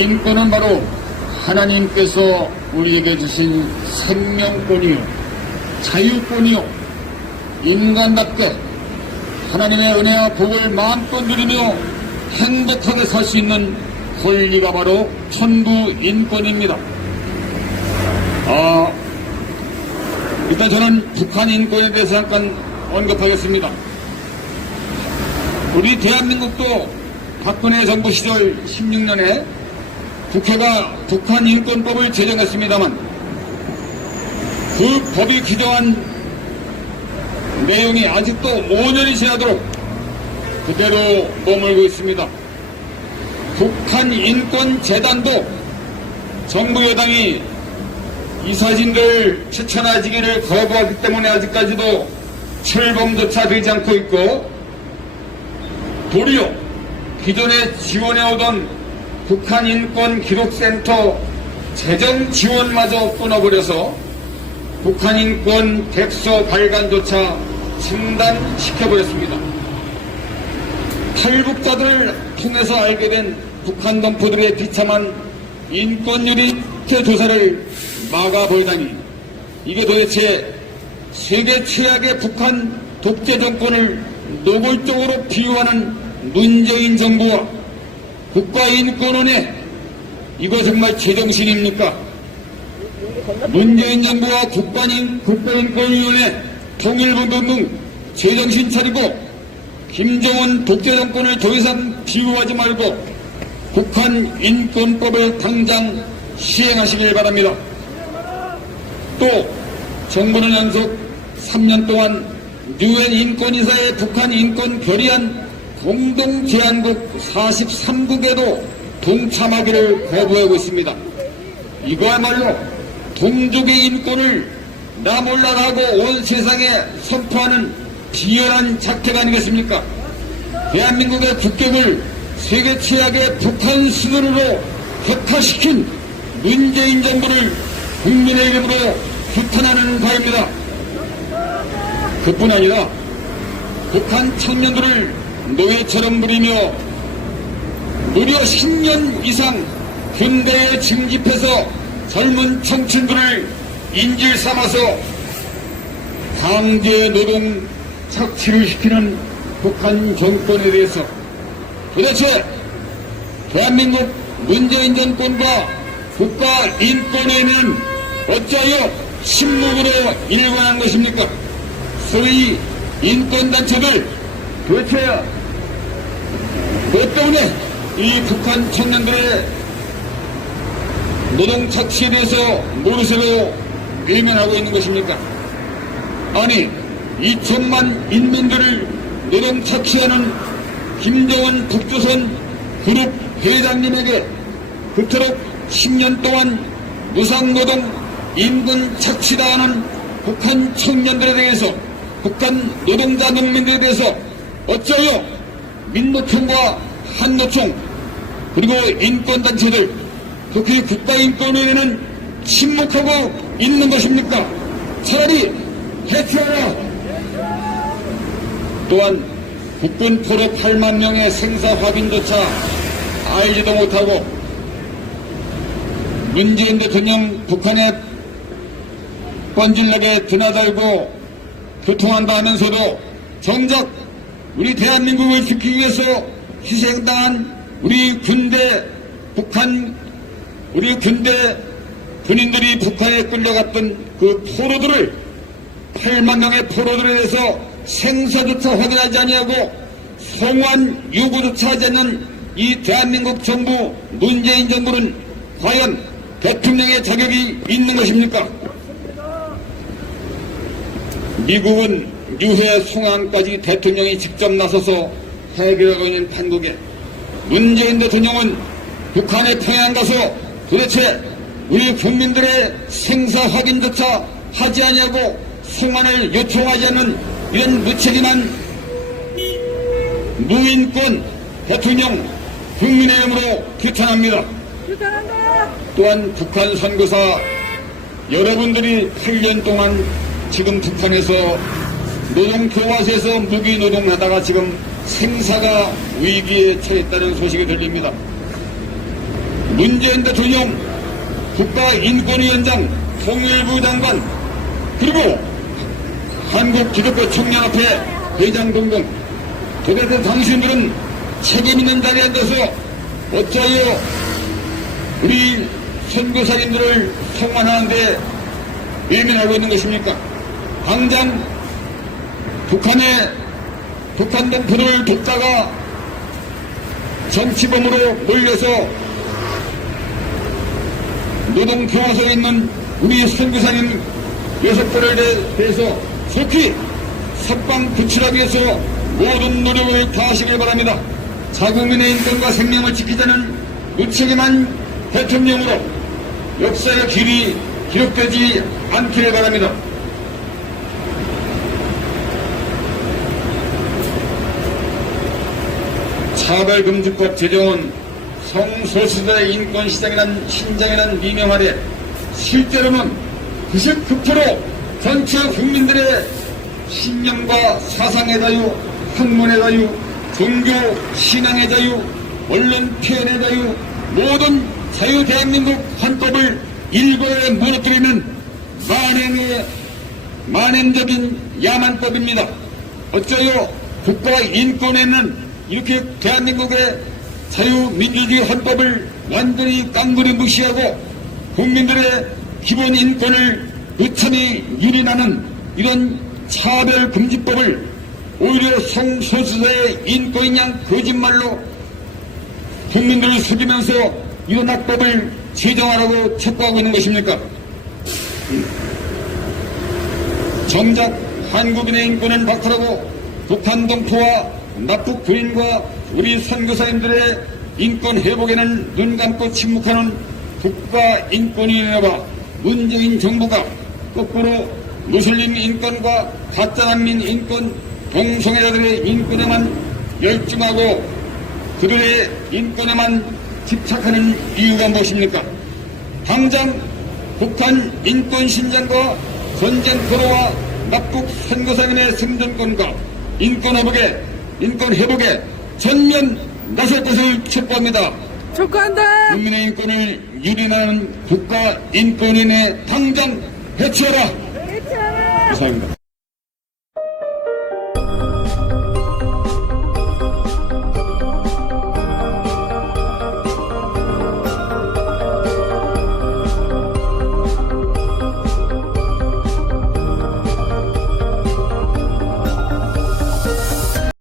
인권은 바로 하나님께서 우리에게 주신 생명권이요, 자유권이요, 인간답게 하나님의 은혜와 복을 마음껏 누리며 행복하게 살 수 있는 권리가 바로 천부 인권입니다. 일단 저는 북한 인권에 대해서 잠깐 언급하겠습니다. 우리 대한민국도 박근혜 정부 시절 16년에 국회가 북한 인권법을 제정했습니다만 그 법이 규정한 내용이 아직도 5년이 지나도록 그대로 머물고 있습니다. 북한 인권재단도 정부 여당이 이 사진들 추천하기를 거부하기 때문에 아직까지도 철범조차 되지 않고 있고, 도리어 기존에 지원해오던 북한 인권 기록센터 재정 지원마저 끊어버려서 북한 인권 객서 발간조차 중단시켜버렸습니다. 탈북자들을 통해서 알게 된 북한 동포들의 비참한 인권유리 조사를 막아버리다니, 이게 도대체 세계 최악의 북한 독재 정권을 노골적으로 비유하는 문재인 정부와 국가인권원회, 이거 정말 제정신입니까? 문재인 정부와 국가인권위원회 통일본부 등 제정신 차리고 김정은 독재 정권을 더 이상 비유하지 말고 북한 인권법을 당장 시행하시길 바랍니다. 또 정부는 연속 3년 동안 유엔 인권이사의 북한 인권 결의안 공동제안국 43국에도 동참하기를 거부하고 있습니다. 이거야말로 동족의 인권을 나 몰라라고 온 세상에 선포하는 비열한 작태가 아니겠습니까? 대한민국의 국격을 세계 최악의 북한 수준으로 격화시킨 문재인 정부를 국민의 이름으로 규탄하는 바입니다. 그뿐 아니라 북한 청년들을 노예처럼 부리며 무려 10년 이상 군대에 징집해서 젊은 청춘들을 인질 삼아서 강제 노동 착취를 시키는 북한 정권에 대해서 도대체 대한민국 문재인 정권과 국가인권회는 어찌하여 침묵으로 일관한 것입니까? 소위 인권단체들 도대체 뭐 때문에 이 북한 청년들의 노동 착취에 대해서 모르쇠로 외면하고 있는 것입니까? 아니, 2천만 인민들을 노동 착취하는 김정은 북조선 그룹 회장님에게 그토록 10년 동안 무상노동 임금 착취당하는 북한 청년들에 대해서, 북한 노동자 농민들에 대해서 어쩌여 민노총과 한노총 그리고 인권단체들, 특히 국가인권위원회는 침묵하고 있는 것입니까? 차라리 해체하라. 또한 국군 포로 8만 명의 생사 확인조차 알지도 못하고 문재인 대통령 북한에 뻔질나게 드나들고 교통한다 하면서도 정작 우리 대한민국을 지키기 위해서 희생당한 우리 군대 군인들이 북한에 끌려갔던 그 포로들을, 8만 명의 포로들에 대해서 생사조차 확인하지 아니하고 송환 요구조차 하지 않는 이 대한민국 정부 문재인 정부는 과연 대통령의 자격이 있는 것입니까? 미국은 유해 송환까지 대통령이 직접 나서서 해결하고 있는 판국에 문재인 대통령은 북한에 평양 가서 도대체 우리 국민들의 생사 확인조차 하지 아니하고 송환을 요청하지 않는 이런 무책임한 무인권 대통령 국민의 이름으로 규탄합니다. 또한 북한 선교사 여러분들이 8년 동안 지금 북한에서 노동교과서에서 무기노동하다가 지금 생사가 위기에 처했다는 소식이 들립니다. 문재인 대통령, 국가인권위원장, 통일부 장관, 그리고 한국기독교 청년협회 회장 등등 도대체 당신들은 책임있는 자리에 앉아서 어찌하여 우리 선교사님들을 성환하는데 외면하고 있는 것입니까? 당장 북한 동포를 돕다가 정치범으로 몰려서 노동교화소에 있는 우리 선교사님 6분에 대해서 속히 석방 구출하기 위해서 모든 노력을 다하시길 바랍니다. 자국민의 인권과 생명을 지키자는 무책임한 대통령으로 역사의 길이 기록되지 않기를 바랍니다. 차별금지법 제정은 성소수자의 인권시장이란 신장이란 미명 아래 실제로는 99% 전체 국민들의 신념과 사상의 자유, 학문의 자유, 종교 신앙의 자유, 언론 표현의 자유, 모든 자유 대한민국 헌법을 일거에 무너뜨리는 만행적인 야만법입니다. 어쩌요 국가인권에는 이렇게 대한민국의 자유민주주의 헌법을 완전히 깡그리 무시하고 국민들의 기본 인권을 무참히 유린하는 이런 차별금지법을 오히려 성소수자의 인권인 양 거짓말로 국민들을 속이면서 이런 악법을 제정하라고 촉구하고 있는 것입니까? 정작 한국인의 인권은 박탈하고 북한 동포와 납북 부인과 우리 선교사님들의 인권 회복에는 눈 감고 침묵하는 국가인권위원회와 문재인 정부가 거꾸로 무슬림 인권과 가짜 난민 인권, 동성애자들의 인권에만 열중하고 그들의 인권에만 집착하는 이유가 무엇입니까? 당장 북한 인권신장과 전쟁 포로와 납북 선교사님의 생존권과 인권 회복에 전면 나설 것을 촉구합니다. 촉구한다. 국민의 인권을 유린하는 국가인권위원회 당장 해체하라. 해체하라. 감사합니다.